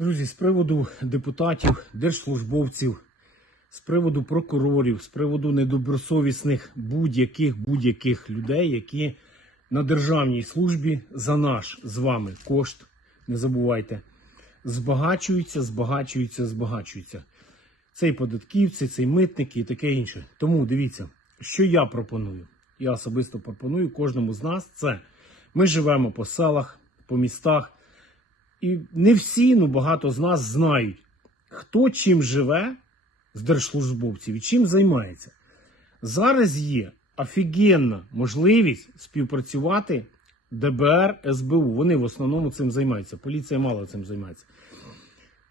Друзі, з приводу депутатів, держслужбовців, з приводу прокурорів, з приводу недобросовісних будь-яких будь-яких людей, які на державній службі за наш з вами кошт, не забувайте, збагачуються, збагачуються, збагачуються. Цей податківці, цей митники і таке інше. Тому дивіться, що я пропоную. Я особисто пропоную кожному з нас це. Ми живемо по селах, по містах. І не всі, ну багато з нас знають, хто чим живе з держслужбовців і чим займається. Зараз є офігенна можливість співпрацювати ДБР, СБУ. Вони в основному цим займаються. Поліція мало цим займається.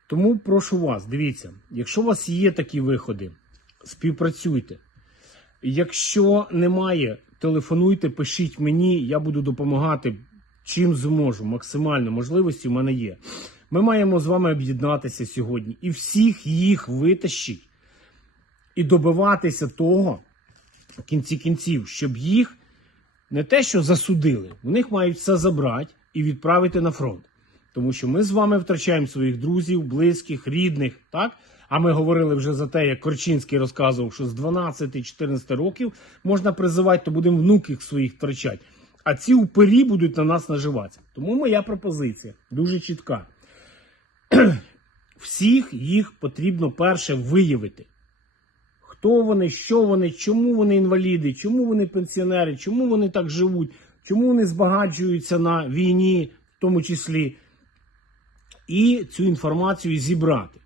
Тому прошу вас, дивіться, якщо у вас є такі виходи, співпрацюйте. Якщо немає, телефонуйте, пишіть мені, я буду допомагати чим зможу, максимально можливості в мене є. Ми маємо з вами об'єднатися сьогодні і всіх їх витащити і добиватися того, в кінці кінців, щоб їх не те, що засудили, в них мають все забрати і відправити на фронт. Тому що ми з вами втрачаємо своїх друзів, близьких, рідних, так? А ми говорили вже за те, як Корчинський розказував, що з 12-14 років можна призивати, то будемо внуків своїх втрачати. А ці упирі будуть на нас наживатися. Тому моя пропозиція дуже чітка. Всіх їх потрібно перше виявити. Хто вони, що вони, чому вони інваліди, чому вони пенсіонери, чому вони так живуть, чому вони збагачуються на війні, в тому числі, і цю інформацію зібрати.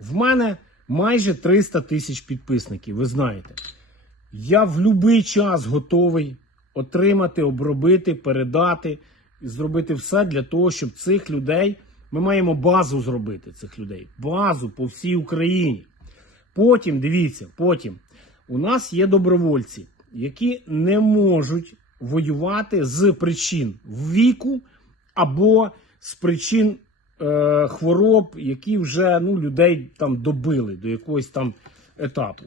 В мене майже 300 тисяч підписників, ви знаєте. Я в будь-який час готовий отримати, обробити, передати і зробити все для того, щоб цих людей. Ми маємо базу зробити цих людей. Базу по всій Україні. Потім, дивіться, потім у нас є добровольці, які не можуть воювати з причин віку або з причин е, хвороб, які вже ну, людей там добили до якогось там етапу.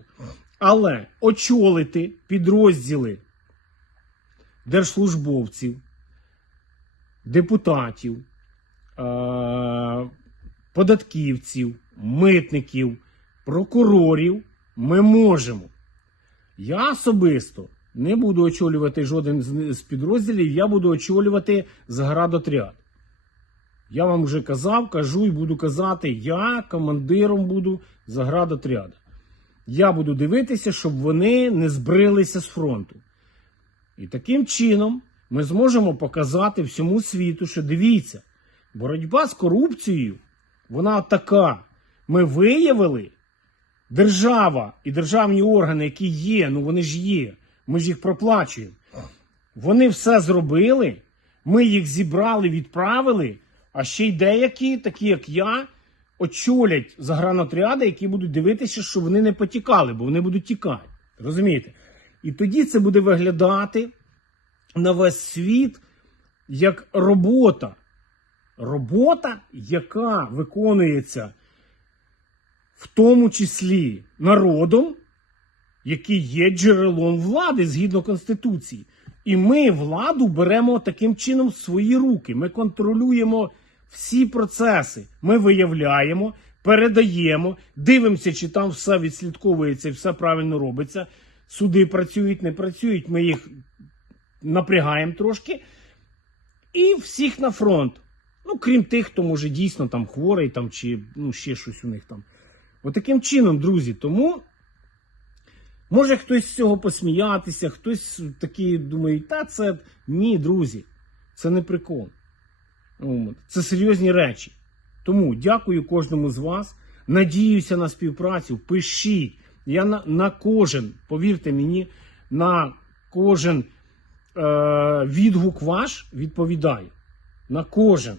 Але очолити підрозділи держслужбовців, депутатів, е, податківців, митників, прокурорів ми можемо. Я особисто не буду очолювати жоден з- підрозділів, я буду очолювати заградотряд. Я вам вже казав, кажу і буду казати, я командиром буду заградотряду. Я буду дивитися, щоб вони не збрилися з фронту. І таким чином ми зможемо показати всьому світу, що дивіться, боротьба з корупцією, вона така. Ми виявили, держава і державні органи, які є, ну вони ж є, ми ж їх проплачуємо. Вони все зробили, ми їх зібрали, відправили, а ще й деякі, такі як я, очолять загранотряди, які будуть дивитися, що вони не потікали, бо вони будуть тікати. Розумієте? І тоді це буде виглядати на весь світ як робота. Робота, яка виконується в тому числі народом, який є джерелом влади згідно Конституції. І ми владу беремо таким чином в свої руки. Ми контролюємо всі процеси. Ми виявляємо, передаємо, дивимося, чи там все відслідковується і все правильно робиться. Суди працюють, не працюють. Ми їх напрягаємо трошки. І всіх на фронт. Ну, крім тих, хто може дійсно там хворий, там, чи ну, ще щось у них там. Отаким чином, друзі, тому може хтось з цього посміятися, хтось такий думає, та це ні, друзі, це не прикол. Це серйозні речі. Тому дякую кожному з вас. Надіюся на співпрацю. Пишіть. Я на, на кожен, повірте мені, на кожен е, відгук ваш відповідаю. На кожен.